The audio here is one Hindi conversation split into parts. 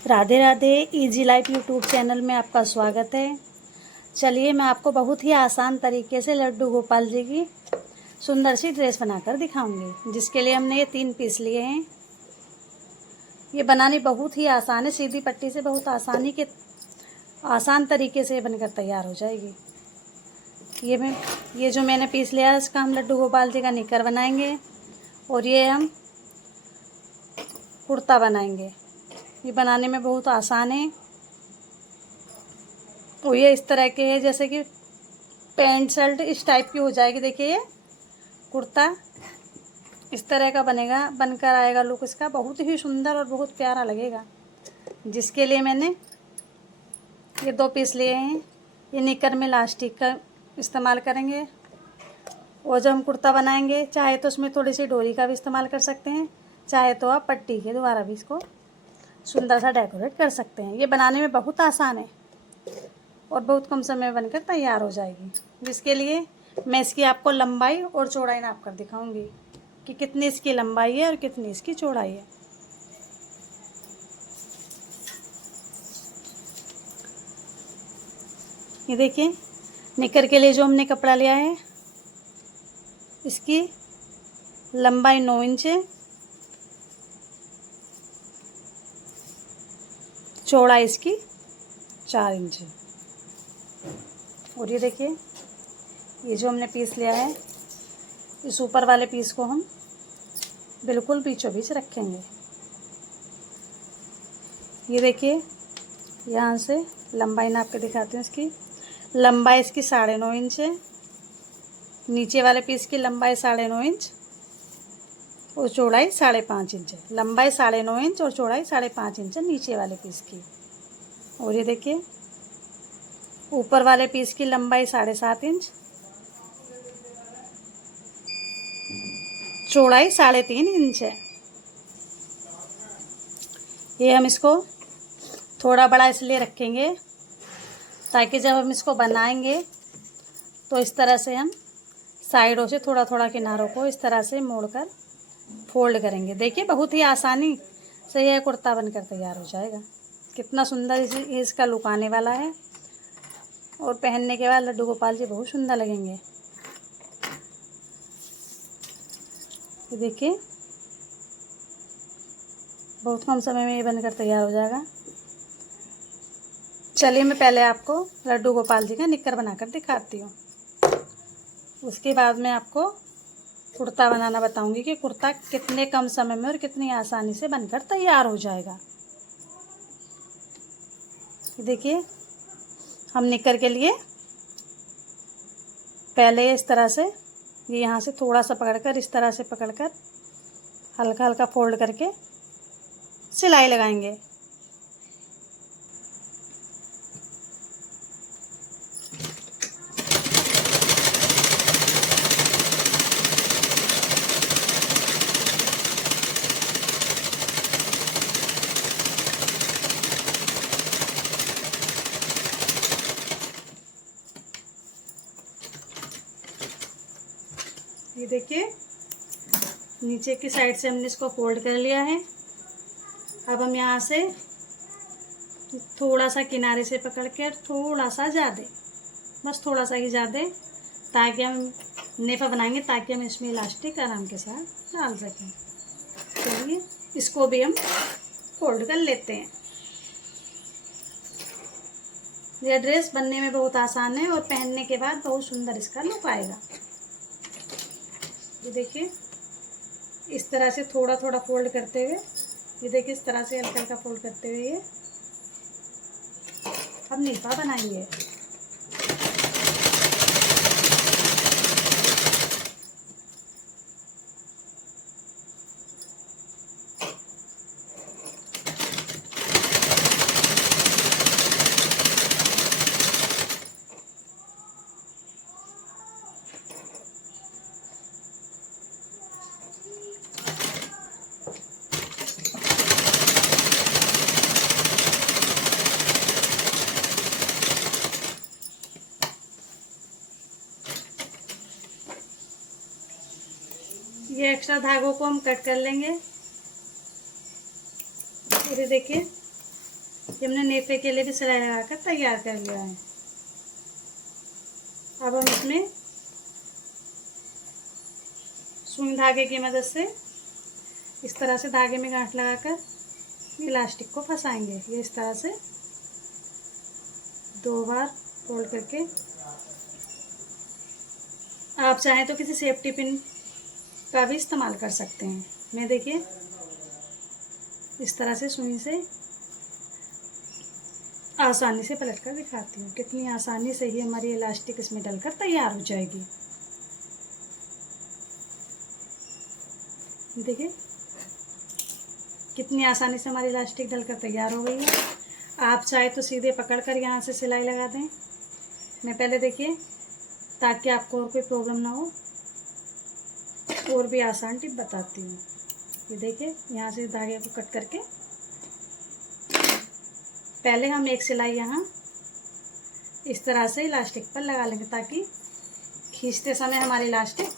Radhe Radhe. Easy life YouTube channel में आपका स्वागत है। चलिए मैं आपको बहुत ही आसान तरीके से लड्डू गोपाल जी की सुंदर सी ड्रेस बनाकर दिखाऊंगी, जिसके लिए हमने ये 3 पीस लिए हैं। ये बनानी बहुत ही आसान है, सीधी पट्टी से बहुत आसान तरीके से बनकर तैयार हो जाएगी। ये जो मैंने पीस लिया है, इसका हम लड्डू गोपाल जी का निकर बनाएंगे और ये हम कुर्ता बनाएंगे। ये बनाने में बहुत आसान है और ये इस तरह के है जैसे कि पैंट शर्ट इस टाइप की हो जाएगी। देखिए ये कुर्ता इस तरह का बनेगा, बनकर आएगा लुक इसका, बहुत ही सुंदर और बहुत प्यारा लगेगा। जिसके लिए मैंने ये 2 पीस लिए हैं। ये निकर में इलास्टिक का इस्तेमाल करेंगे और जब हम कुर्ता बनाएंगे चाहे तो उसमें थोड़ी सी डोरी का भी इस्तेमाल कर सकते हैं, चाहे तो आप पट्टी के द्वारा भी इसको सुंदर सा डेकोरेट कर सकते हैं। ये बनाने में बहुत आसान है और बहुत कम समय में बनकर तैयार हो जाएगी। जिसके लिए मैं इसकी आपको लंबाई और चौड़ाई नाप कर दिखाऊंगी कि कितनी इसकी लंबाई है और कितनी इसकी चौड़ाई है। ये देखिए निकर के लिए जो हमने कपड़ा लिया है, इसकी लंबाई 9 इंच है, चौड़ाई इसकी 4 इंच है। और ये देखिए ये जो हमने पीस लिया है, इस ऊपर वाले पीस को हम बिल्कुल बीचों बीच रखेंगे। ये देखिए यहाँ से लंबाई नाप के दिखाते हैं। इसकी लंबाई इसकी 9.5 इंच है, नीचे वाले पीस की लंबाई 9.5 इंच और चौड़ाई 5.5 इंच है। लंबाई 9.5 इंच और चौड़ाई 5.5 इंच है नीचे वाले पीस की। और ये देखिए ऊपर वाले पीस की लंबाई 7.5 इंच, चौड़ाई 3.5 इंच है। ये हम इसको थोड़ा बड़ा इसलिए रखेंगे ताकि जब हम इसको बनाएंगे तो इस तरह से हम साइडों से थोड़ा थोड़ा किनारों को इस तरह से मोड़कर फोल्ड करेंगे। देखिए बहुत ही आसानी से यह कुर्ता बनकर तैयार हो जाएगा। कितना सुंदर इसका लुक आने वाला है और पहनने के बाद लड्डू गोपाल जी बहुत सुंदर लगेंगे। ये देखिए बहुत कम समय में ये बनकर तैयार हो जाएगा। चलिए मैं पहले आपको लड्डू गोपाल जी का निक्कर बनाकर दिखाती हूँ, उसके बाद मैं आपको कुर्ता बनाना बताऊंगी कि कुर्ता कितने कम समय में और कितनी आसानी से बनकर तैयार हो जाएगा। देखिए हम निक्कर के लिए पहले इस तरह से ये यहाँ से थोड़ा सा पकड़कर इस तरह से पकड़कर हल्का हल्का फोल्ड करके सिलाई लगाएंगे। ये देखिए नीचे की साइड से हमने इसको फोल्ड कर लिया है। अब हम यहाँ से थोड़ा सा किनारे से पकड़ के थोड़ा सा ज़्यादा, बस थोड़ा सा ही ज़्यादा, ताकि हम नेफा बनाएंगे ताकि हम इसमें इलास्टिक आराम के साथ डाल सकें। चलिए इसको भी हम फोल्ड कर लेते हैं। यह ड्रेस बनने में बहुत आसान है और पहनने के बाद बहुत सुंदर इसका लुक आएगा। ये देखिए इस तरह से थोड़ा थोड़ा फोल्ड करते हुए, ये देखिए इस तरह से हल्का हल्का फोल्ड करते हुए ये हम नेफा बनाएंगे। ये एक्स्ट्रा धागों को हम कट कर लेंगे। ये देखिए ये हमने नेफे के लिए भी सिलाई लगाकर तैयार कर लिया है। अब हम इसमें सुई धागे की मदद से इस तरह से धागे में गांठ लगाकर इलास्टिक को फंसाएंगे। ये इस तरह से 2 बार फोल्ड करके, आप चाहें तो किसी सेफ्टी पिन का भी इस्तेमाल कर सकते हैं। मैं देखिए इस तरह से सुई से आसानी से पलट कर दिखाती हूँ। कितनी आसानी से ही हमारी इलास्टिक इसमें डलकर तैयार हो जाएगी। देखिए कितनी आसानी से हमारी इलास्टिक डलकर तैयार हो गई है। आप चाहे तो सीधे पकड़कर यहाँ से सिलाई लगा दें। मैं पहले देखिए, ताकि आपको और कोई प्रॉब्लम ना हो, और भी आसान टिप बताती हूँ। ये देखिए यहाँ से धागे को कट करके पहले हम एक सिलाई यहाँ इस तरह से इलास्टिक पर लगा लेंगे, ताकि खींचते समय हमारी इलास्टिक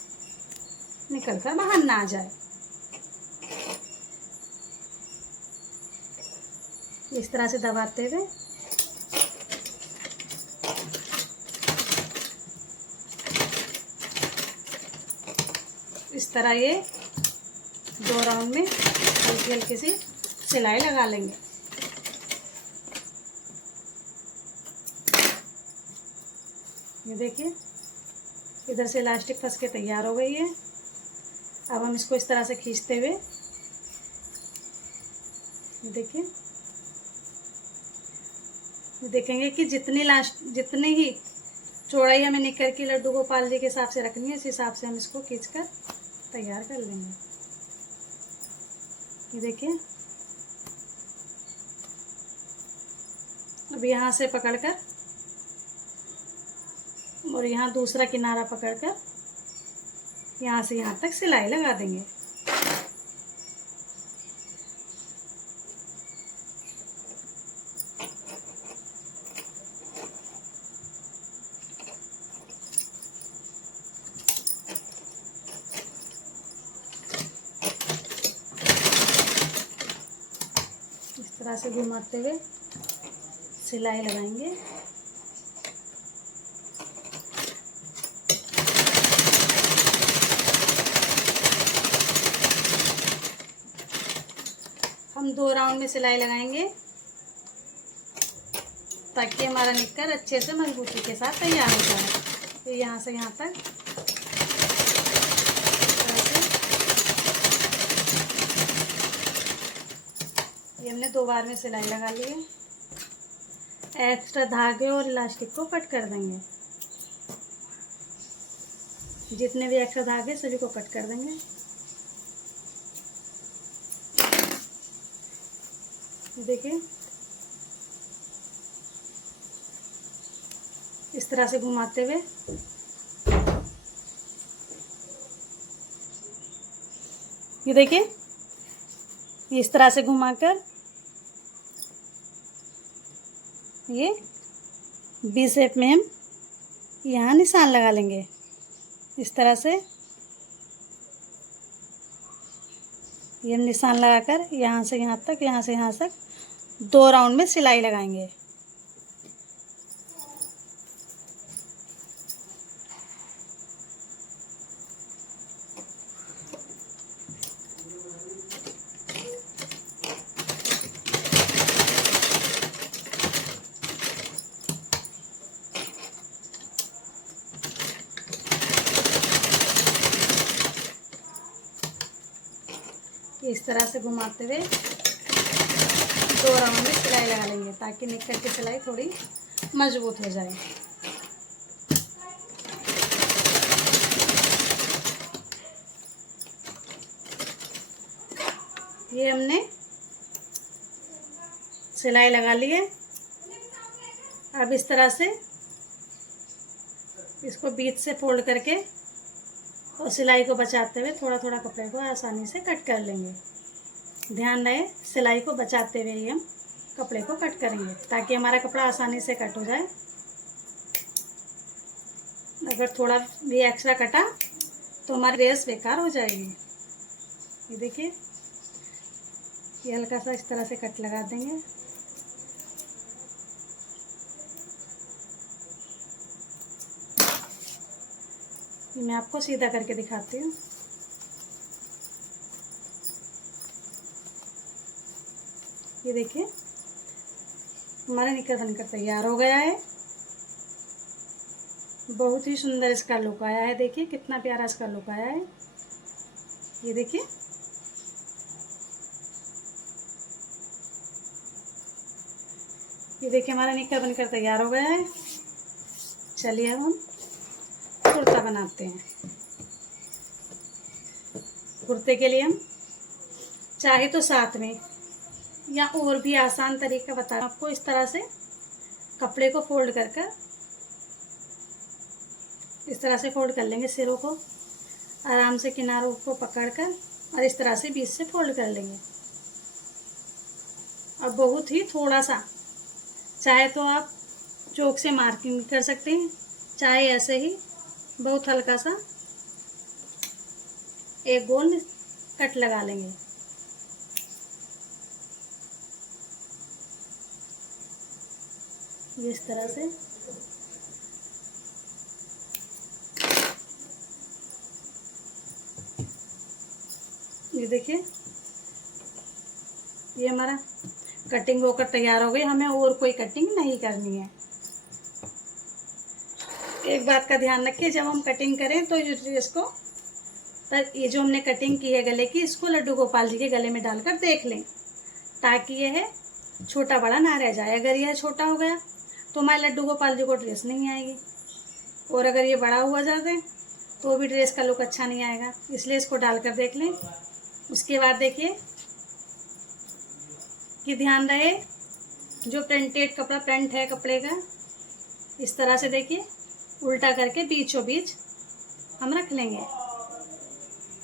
निकल कर बाहर ना आ जाए। इस तरह से दबाते हुए इस तरह ये 2 राउंड में हल्की हल्की सी सिलाई लगा लेंगे। ये देखिए इधर से इलास्टिक फंस के तैयार हो गई है। अब हम इसको इस तरह से खींचते हुए, देखिए देखेंगे कि जितनी ही चौड़ाई हमें निकर की लड्डू गोपाल जी के हिसाब से रखनी है, इस हिसाब से हम इसको खींचकर तैयार कर लेंगे। ये देखिए अब यहाँ से पकड़कर और यहाँ दूसरा किनारा पकड़कर यहाँ से यहाँ तक सिलाई लगा देंगे। इस तरह से घुमाते हुए सिलाई लगाएंगे। हम 2 राउंड में सिलाई लगाएंगे, ताकि हमारा निक्कर अच्छे से मजबूती के साथ तैयार हो जाए। तो यहाँ से यहाँ तक ये हमने 2 बार में सिलाई लगा ली है। एक्स्ट्रा धागे और इलास्टिक को कट कर देंगे। जितने भी एक्स्ट्रा धागे सभी को कट कर देंगे। देखिए इस तरह से घुमाते हुए ये देखिए इस तरह से घुमाकर ये वी शेप में हम यहाँ निशान लगा लेंगे। इस तरह से ये हम निशान लगाकर यहाँ से यहाँ तक 2 राउंड में सिलाई लगाएंगे। इस तरह से घुमाते हुए 2 राउंड में सिलाई लगा लेंगे, ताकि निक्कर की सिलाई थोड़ी मजबूत हो जाए। ये हमने सिलाई लगा ली है। अब इस तरह से इसको बीच से फोल्ड करके और सिलाई को बचाते हुए थोड़ा थोड़ा कपड़े को आसानी से कट कर लेंगे। ध्यान रहे सिलाई को बचाते हुए ही हम कपड़े को कट करेंगे, ताकि हमारा कपड़ा आसानी से कट हो जाए। अगर थोड़ा भी एक्स्ट्रा कटा तो हमारी ड्रेस बेकार हो जाएगी। ये देखिए ये हल्का सा इस तरह से कट लगा देंगे मैं आपको सीधा करके दिखाती हूँ। ये देखिए हमारा निकर बनकर तैयार हो गया है। बहुत ही सुंदर इसका लुक आया है। देखिए कितना प्यारा इसका लुक आया है। ये देखिए हमारा निकर बनकर तैयार हो गया है। चलिए अब हम कुर्ता बनाते हैं। कुर्ते के लिए हम चाहे तो साथ में या और भी आसान तरीका बता आपको। इस तरह से कपड़े को फोल्ड कर कर इस तरह से फोल्ड कर लेंगे। सिरों को आराम से किनारों को पकड़कर और इस तरह से बीच से फोल्ड कर लेंगे। अब बहुत ही थोड़ा सा, चाहे तो आप चौक से मार्किंग कर सकते हैं, चाहे ऐसे ही बहुत हल्का सा एक गोल कट लगा लेंगे। इस तरह से ये देखिए ये हमारा कटिंग होकर तैयार हो गई। हमें और कोई कटिंग नहीं करनी है। एक बात का ध्यान रखिए, जब हम कटिंग करें तो इसको पर ये जो हमने कटिंग की है गले की, इसको लड्डू गोपाल जी के गले में डालकर देख लें, ताकि यह छोटा बड़ा ना रह जाए। अगर यह छोटा हो गया तो हमारे लड्डू गोपाल जी को ड्रेस नहीं आएगी, और अगर ये बड़ा हुआ जाता तो भी ड्रेस का लुक अच्छा नहीं आएगा। इसलिए इसको डालकर देख लें। उसके बाद देखिए कि ध्यान रहे जो प्रिंटेड कपड़ा प्रिंट है कपड़े का, इस तरह से देखिए उल्टा करके बीचों बीच हम रख लेंगे।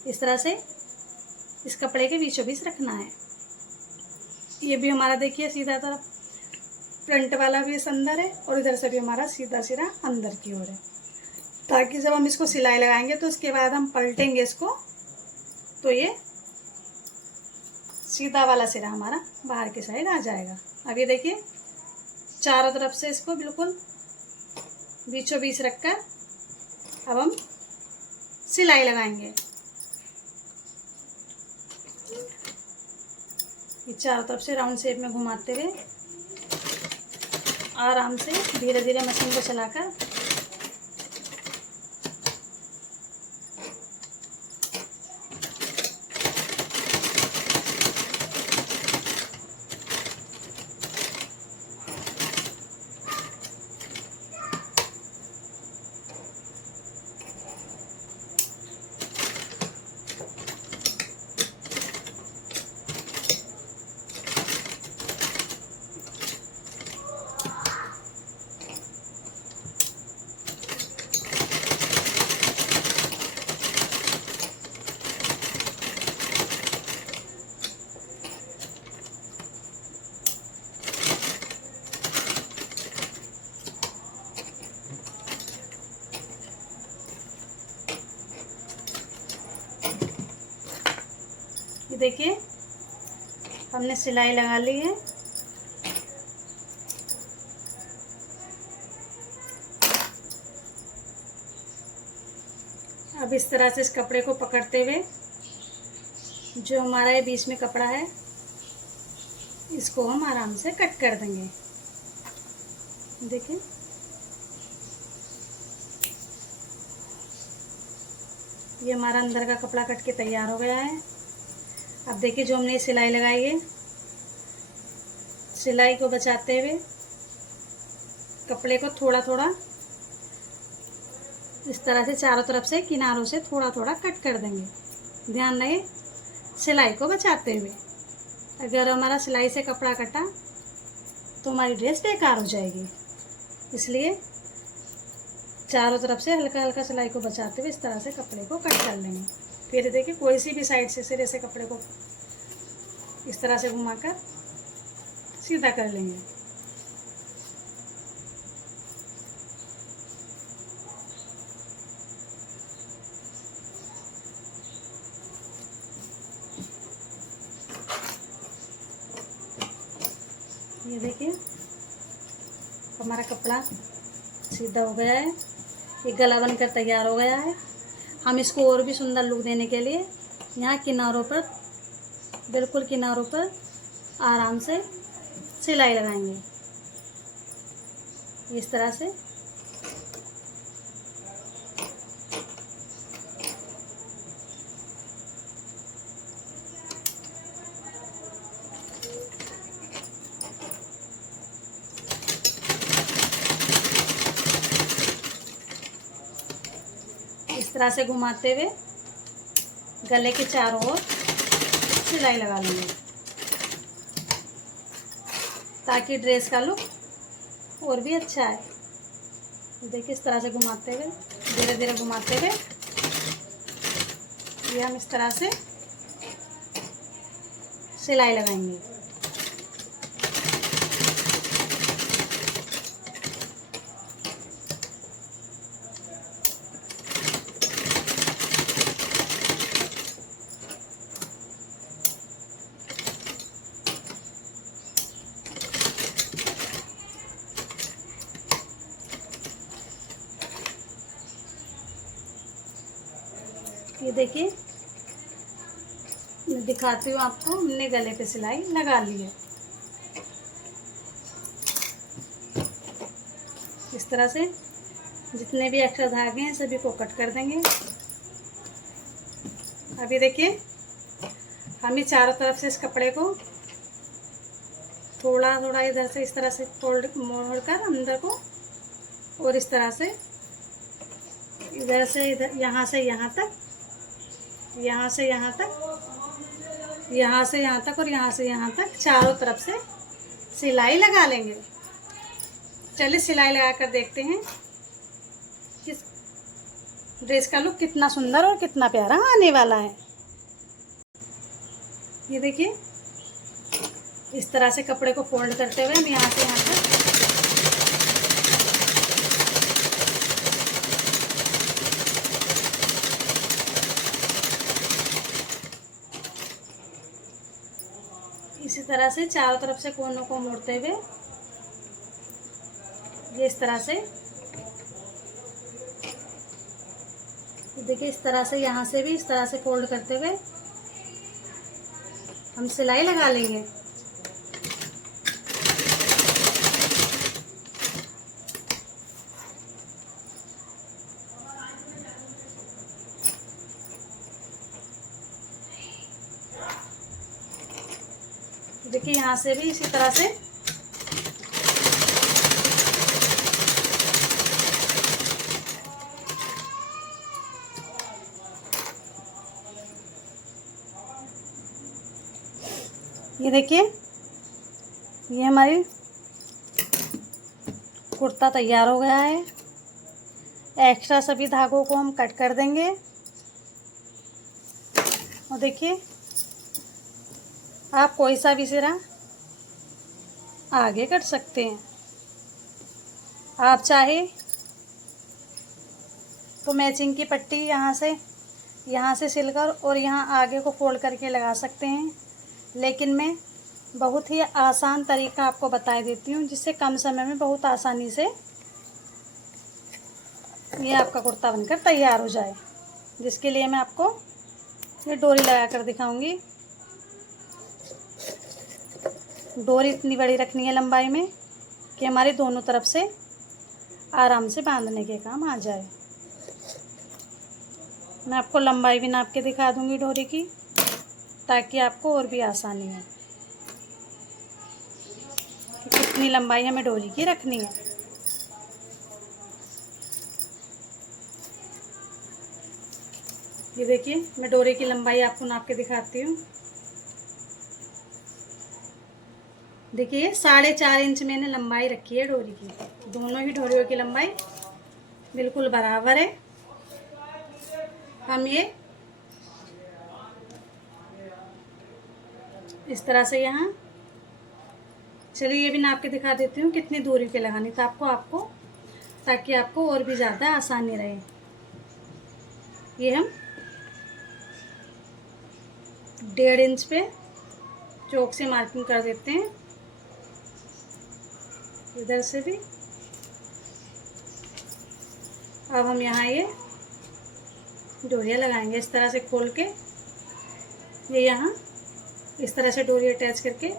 इस तरह से इस कपड़े के बीचों बीच रखना है। ये भी हमारा देखिए सीधा तरफ फ्रंट वाला भी इस अंदर है और इधर से भी हमारा सीधा सिरा अंदर की ओर है, ताकि जब हम इसको सिलाई लगाएंगे तो उसके बाद हम पलटेंगे इसको तो ये सीधा वाला सिरा हमारा बाहर की साइड आ जाएगा। अब ये देखिए चारों तरफ से इसको बिल्कुल बीचों बीच रखकर अब हम सिलाई लगाएंगे। ये चारों तरफ से राउंड शेप में घुमाते हुए आराम से धीरे धीरे मशीन को चलाकर देखिए हमने सिलाई लगा ली है। अब इस तरह से इस कपड़े को पकड़ते हुए जो हमारा ये बीच में कपड़ा है इसको हम आराम से कट कर देंगे। देखिए ये हमारा अंदर का कपड़ा कट के तैयार हो गया है। अब देखिए जो हमने सिलाई लगाई है, सिलाई को बचाते हुए कपड़े को थोड़ा थोड़ा इस तरह से चारों तरफ से किनारों से थोड़ा थोड़ा कट कर देंगे। ध्यान रहे सिलाई को बचाते हुए। अगर हमारा सिलाई से कपड़ा कटा तो हमारी ड्रेस बेकार हो जाएगी, इसलिए चारों तरफ से हल्का हल्का सिलाई को बचाते हुए इस तरह से कपड़े को कट कर लेंगे। फिर देखिए कोई सी भी साइड से सिरे से कपड़े को इस तरह से घुमाकर सीधा कर लेंगे। ये देखिए हमारा कपड़ा सीधा हो गया है। ये गला बनकर तैयार हो गया है। हम इसको और भी सुंदर लुक देने के लिए यहाँ किनारों पर, बिल्कुल किनारों पर आराम से सिलाई लगाएंगे इस तरह से। इस तरह से घुमाते हुए गले के चारों ओर सिलाई लगा लेंगे ताकि ड्रेस का लुक और भी अच्छा है। देखिए इस तरह से घुमाते हुए, धीरे धीरे घुमाते हुए ये हम इस तरह से सिलाई लगाएंगे। ये देखिए मैं दिखाती हूँ आपको, हमने गले पे सिलाई लगा ली है। इस तरह से जितने भी एक्स्ट्रा धागे हैं सभी को कट कर देंगे। अभी देखिए हम ये चारों तरफ से इस कपड़े को थोड़ा थोड़ा इधर से इस तरह से फोल्ड मोड़ कर अंदर को, और इस तरह से इधर से इधर, यहाँ से यहाँ तक, यहाँ से यहाँ तक, यहाँ से यहाँ तक और यहाँ से यहाँ तक चारों तरफ से सिलाई लगा लेंगे। चलिए सिलाई लगा कर देखते हैं किस ड्रेस का लुक कितना सुंदर और कितना प्यारा आने वाला है। ये देखिए इस तरह से कपड़े को फोल्ड करते हुए हम यहाँ से यहाँ तक इसी तरह से चारों तरफ से कोनों को मोड़ते हुए ये इस तरह से, देखिए इस तरह से यहाँ से भी इस तरह से फोल्ड करते हुए हम सिलाई लगा लेंगे। देखिए यहाँ से भी इसी तरह से ये देखिए ये हमारी कुर्ता तैयार हो गया है। एक्स्ट्रा सभी धागों को हम कट कर देंगे और देखिए आप कोई सा भी सिरा आगे कर सकते हैं। आप चाहे तो मैचिंग की पट्टी यहाँ से सिलकर और यहाँ आगे को फोल्ड करके लगा सकते हैं, लेकिन मैं बहुत ही आसान तरीका आपको बता देती हूँ जिससे कम समय में बहुत आसानी से ये आपका कुर्ता बनकर तैयार हो जाए। जिसके लिए मैं आपको ये डोरी लगा कर दिखाऊंगी। डोरी इतनी बड़ी रखनी है लंबाई में कि हमारी दोनों तरफ से आराम से बांधने के काम आ जाए। मैं आपको लंबाई भी नाप के दिखा दूंगी डोरी की, ताकि आपको और भी आसानी हो कि कितनी लंबाई हमें डोरी की रखनी है। ये देखिए मैं डोरी की लंबाई आपको नाप के दिखाती हूँ। देखिए 4.5 इंच मैंने लंबाई रखी है डोरी की। दोनों ही डोरियों की लंबाई बिल्कुल बराबर है। हम ये इस तरह से यहाँ, चलिए ये भी नाप के दिखा देती हूँ कितनी दूरी पे लगानी था आपको ताकि आपको और भी ज़्यादा आसानी रहे। ये हम 1.5 इंच पे चौक से मार्किंग कर देते हैं। इधर से भी अब हम यहाँ ये डोरियाँ लगाएंगे इस तरह से खोल के, ये यहाँ इस तरह से डोरी अटैच करके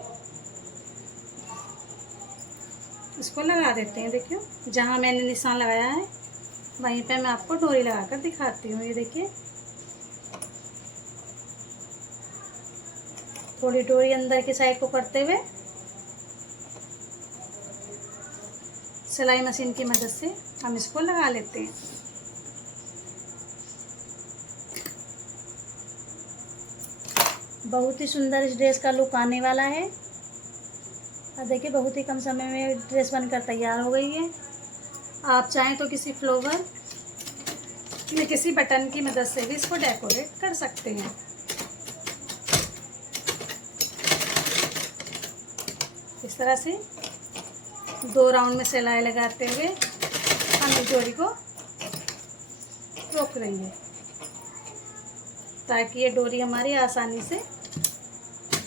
इसको लगा देते हैं। देखिए जहाँ मैंने निशान लगाया है वहीं पे मैं आपको डोरी लगाकर दिखाती हूँ। ये देखिए थोड़ी डोरी अंदर की साइड को करते हुए सिलाई मशीन की मदद से हम इसको लगा लेते हैं। बहुत ही सुंदर इस ड्रेस का लुक आने वाला है। और देखिए बहुत ही कम समय में ड्रेस बनकर तैयार हो गई है। आप चाहें तो किसी फ्लावर या किसी बटन की मदद से भी इसको डेकोरेट कर सकते हैं। इस तरह से 2 राउंड में सिलाई लगाते हुए हम इस डोरी को रोक देंगे ताकि ये डोरी हमारी आसानी से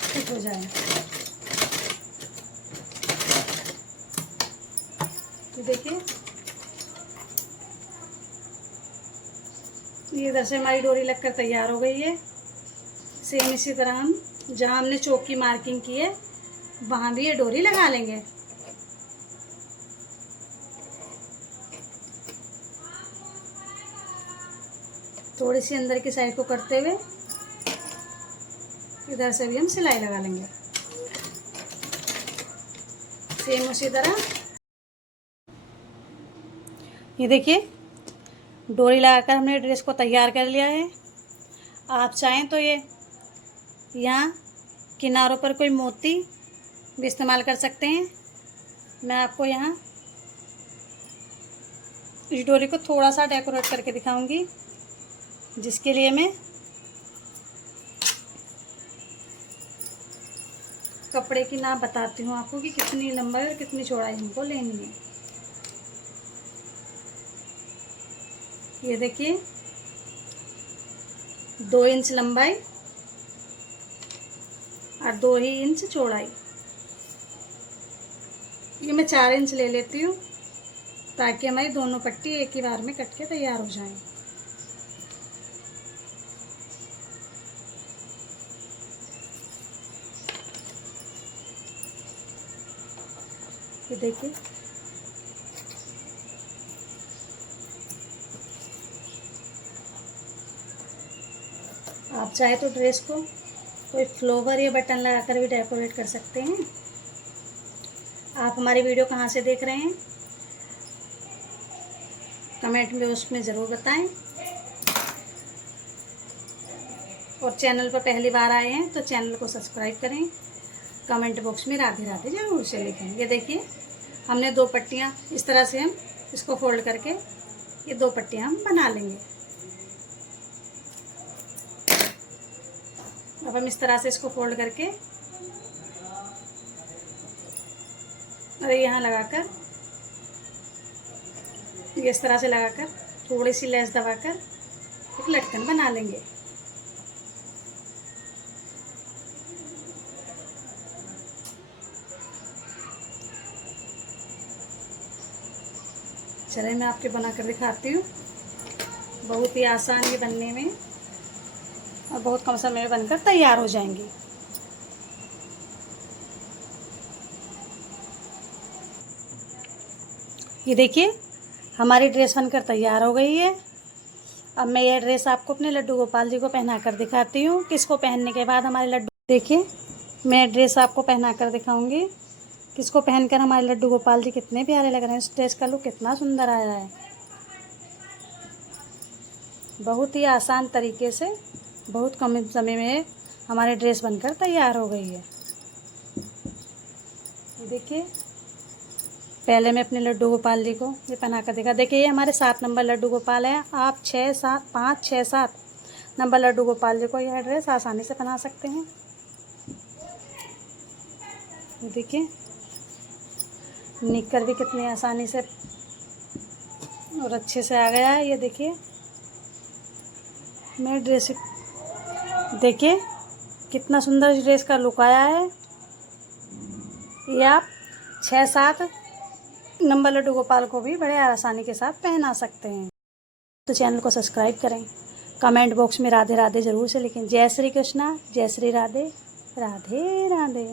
फिट हो जाए। तो देखिए ये इधर से हमारी डोरी लगकर तैयार हो गई है। सेम इसी तरह हम जहाँ हमने चौक की मार्किंग की है वहाँ भी ये डोरी लगा लेंगे। थोड़ी सी अंदर की साइड को करते हुए इधर से भी हम सिलाई लगा लेंगे सेम उसी तरह। ये देखिए डोरी लगाकर हमने ड्रेस को तैयार कर लिया है। आप चाहें तो ये यहाँ किनारों पर कोई मोती भी इस्तेमाल कर सकते हैं। मैं आपको यहाँ इस डोरी को थोड़ा सा डेकोरेट करके दिखाऊंगी, जिसके लिए मैं कपड़े की नाप बताती हूँ आपको कि कितनी लंबाई और कितनी चौड़ाई हमको लेनी है। ये देखिए 2 इंच लंबाई और 2 ही इंच चौड़ाई। ये मैं 4 इंच ले लेती हूँ ताकि हमारी दोनों पट्टी एक ही बार में कट के तैयार हो जाएं। ये देखिए आप चाहे तो ड्रेस को कोई फ्लावर या बटन लगाकर भी डेकोरेट कर सकते हैं। आप हमारी वीडियो कहाँ से देख रहे हैं कमेंट में उसमें ज़रूर बताएं। और चैनल पर पहली बार आए हैं तो चैनल को सब्सक्राइब करें। कमेंट बॉक्स में राधे राधे जरूर से लिखें। ये देखिए हमने 2 पट्टियाँ इस तरह से हम इसको फोल्ड करके ये 2 पट्टियाँ हम बना लेंगे। अब हम इस तरह से इसको फोल्ड करके और यहाँ लगाकर इस तरह से लगाकर थोड़ी सी लेस दबाकर एक लटकन बना लेंगे। चलिए मैं आपके बनाकर दिखाती हूँ। बहुत ही आसान है बनने में और बहुत कम समय में बनकर तैयार हो जाएंगी। ये देखिए हमारी ड्रेस बनकर तैयार हो गई है। अब मैं यह ड्रेस आपको अपने लड्डू गोपाल जी को पहना कर दिखाती हूँ कि इसको पहनने के बाद हमारे लड्डू, देखिए मैं ड्रेस आपको पहना कर दिखाऊंगी कि इसको पहनकर हमारे लड्डू गोपाल जी कितने प्यारे लग रहे हैं। इस ड्रेस का लुक कितना सुंदर आया है। बहुत ही आसान तरीके से बहुत कम समय में हमारी ड्रेस बनकर तैयार हो गई है। ये देखिए पहले मैं अपने लड्डू गोपाल जी को ये पहना कर देखा। देखिए ये हमारे 7 नंबर लड्डू गोपाल हैं। आप 5, 6, 7 नंबर लड्डू गोपाल जी को यह ड्रेस आसानी से पहना सकते हैं। ये देखिए निक्कर भी कितनी आसानी से और अच्छे से आ गया है। ये देखिए मेरी ड्रेस, देखिए कितना सुंदर इस ड्रेस का लुक आया है। ये आप 6, 7 नंबर लड्डू गोपाल को भी बड़े आसानी के साथ पहना सकते हैं। तो चैनल को सब्सक्राइब करें, कमेंट बॉक्स में राधे राधे ज़रूर से लिखें। जय श्री कृष्णा, जय श्री राधे, राधे राधे।